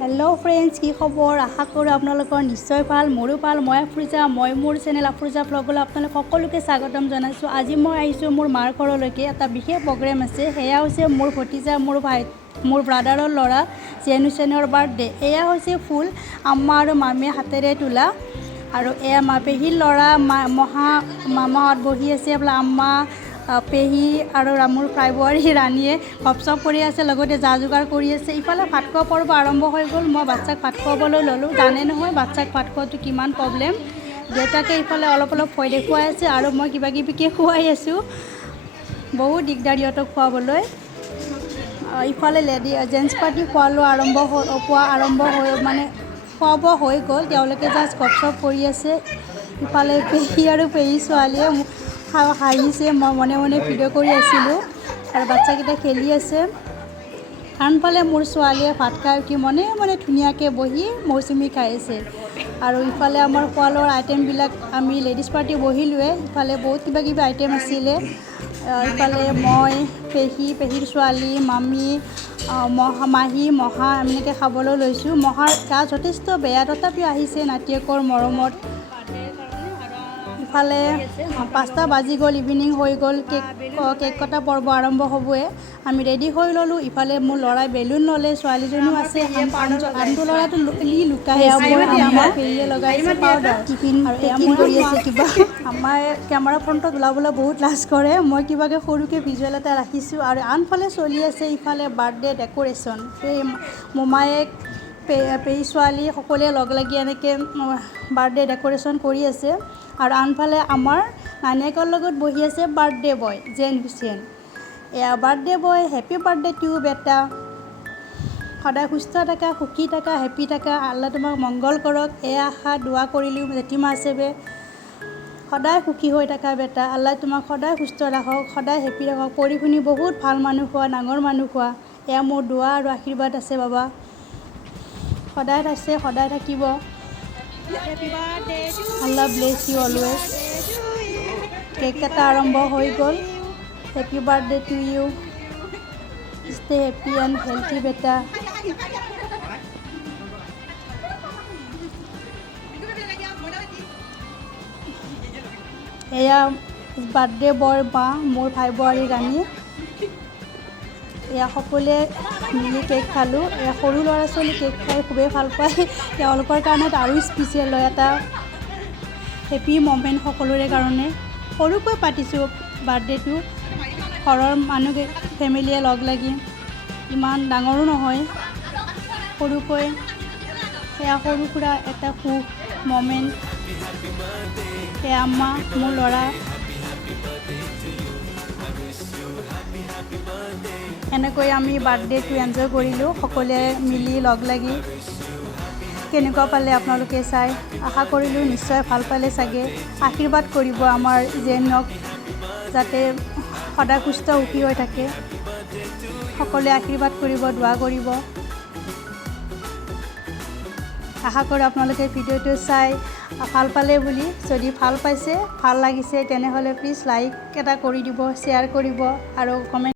Hello friends की खबर आशा करूँ आपलोकर निश्चय ভাল मोरो ভাল मैं अफरोजा मैं मोर चेनेल अफरोजा ब्लगলৈ आपलोक सकलोके स्वागतम जानाइছোঁ। আজি मैं आहिছোঁ मोर मार घरলৈके এটা বিশেষ প্ৰগ্ৰাম আছে। সেয়া হৈছে मोर भतीजा मोर ब्रादाৰৰ ল'ৰা জেন হুছেইনৰ বাৰ্থডে। এয়া হৈছে ফুল আম্মা আৰু মামীয়ে হাতেৰে তোলা আৰু এয়া পেহীৰ ল'ৰা মামাহঁত বহি আছে। বোলে আম্মা পেহী আৰু মোৰ প্ৰায় বোৱাৰী ৰাণীয়ে গপচপ কৰি আছে, লগতে যা যোগাৰ কৰি আছে। ইফালে ভাত খোৱা পৰ্ব আৰম্ভ হৈ গ'ল। মই বাচ্চাক ভাত খুৱাবলৈ ল'লোঁ। জানে নহয় বাচ্চাক ভাত খোৱাটো কিমান প্ৰব্লেম। দেউতাকে ইফালে অলপ ভয় দেখুৱাই আছে আৰু মই কিবা কিবিকে খুৱাই আছোঁ। বহুত দিগদাৰ ইহঁতক খুৱাবলৈ। ইফালে জেন্টছ পাৰ্টি খোৱা আৰম্ভ হৈ খোৱা বোৱা হৈ গ'ল। তেওঁলোকে জাষ্ট গপচপ কৰি আছে। ইফালে পেহী আৰু পেহী ছোৱালীয়ে হাঁহিছে। মই মনে মনে ভিডিঅ' কৰি আছিলোঁ আৰু বাচ্চাকেইটা খেলি আছে। আনফালে মোৰ ছোৱালীয়ে ভাত খাই উঠি মনে মনে ধুনীয়াকৈ বহি মৌচুমী খাই আছে। আৰু ইফালে আমাৰ খোৱা লোৱাৰ আইটেমবিলাক আমি লেডিজ পাৰ্টি বহিলোৱে। ইফালে বহুত কিবা কিবি আইটেম আছিলে। ইফালে মই পেহীৰ ছোৱালী মামী মাহী মহা এনেকৈ খাবলৈ লৈছোঁ। মহাৰ গা যথেষ্ট বেয়া, তথাপিও আহিছে নাতিয়েকৰ মৰমত। ইফালে 5টা বাজি গ'ল, ইভিনিং হৈ গ'ল। কেক কটা পৰ্ব আৰম্ভ হ'বই। আমি ৰেডি হৈ ল'লোঁ। ইফালে মোৰ ল'ৰাই বেলুন ল'লে, ছোৱালীজনীও আছে। আনটো ল'ৰাটো লুকাই আছে। আমাৰ পেহীয়ে লগাইছে পাউডাৰ আৰু এয়া মোৰ কৰি আছে কিবা। আমাৰ কেমেৰা ফ্ৰণ্টত ওলাবলৈ বহুত লাজ কৰে। মই কিবাকৈ সৰুকৈ ভিজুৱেল এটা ৰাখিছোঁ। আৰু আনফালে চলি আছে ইফালে বাৰ্থডে ডেক'ৰেশ্যন। মোমায়েক পেহী ছোৱালী সকলোৱে লগ লাগি এনেকৈ বাৰ্থডে ডেক'ৰেশ্যন কৰি আছে। আৰু আনফালে আমাৰ নানীয়েকৰ লগত বহি আছে বাৰ্থডে বয় জেন হুছেইন। এয়া বাৰ্থডে বয়, হেপী বাৰ্থডে টু বেটা। সদায় সুস্থ থাকা, সুখী থাকা, হেপী থাকা। আল্লাহ তোমাক মংগল কৰক, এয়া আশা দোৱা কৰিলোঁ জেঠিমা হিচাপে। সদায় সুখী হৈ থাকা বেটা। আল্লাহ তোমাক সদায় সুস্থ ৰাখক, সদায় হেপী ৰাখক। পঢ়ি শুনি বহুত ভাল মানুহ হোৱা, ডাঙৰ মানুহ হোৱা। এয়া মোৰ দোৱা আৰু আশীৰ্বাদ আছে বাবা। সদায় আছে, সদায় থাকিব। Allah bless you always. Cake কটা আৰম্ভ হৈ গ'ল। Happy birthday to you, stay happy and healthy বেটা। এয়া বাৰ্থডে বৰ মা মোৰ ভাই বোৱাৰী ৰাণী। এয়া সকলোৱে মিলি কেক খালোঁ। এয়া সৰু ল'ৰা ছোৱালী কেক খাই খুবেই ভাল পায়। তেওঁলোকৰ কাৰণে আৰু স্পেচিয়েল হয় এটা হেপী মমেণ্ট সকলোৰে কাৰণে। সৰুকৈ পাতিছোঁ বাৰ্থডেটো, ঘৰৰ মানুহ ফেমিলিয়ে লগ লাগি। ইমান ডাঙৰো নহয়, সৰুকৈ। সেয়া সৰু সুৰা এটা সুখ মমেণ্ট। সেয়া আম্মা মোৰ ল'ৰা। এনেকৈ আমি বাৰ্থডেটো এনজয় কৰিলোঁ সকলোৱে মিলি লগ লাগি। কেনেকুৱা পালে আপোনালোকে চাই? আশা কৰিলোঁ নিশ্চয় ভাল পালে চাগে। আশীৰ্বাদ কৰিব আমাৰ জেনক, যাতে সদায় সুস্থ সুখী হৈ থাকে। সকলোৱে আশীৰ্বাদ কৰিব, দোৱা কৰিব। আশা কৰোঁ আপোনালোকে ভিডিঅ'টো চাই ভাল পালে বুলি। যদি ভাল পাইছে, ভাল লাগিছে, তেনেহ'লে প্লিজ লাইক এটা কৰি দিব, শ্বেয়াৰ কৰিব আৰু কমেণ্ট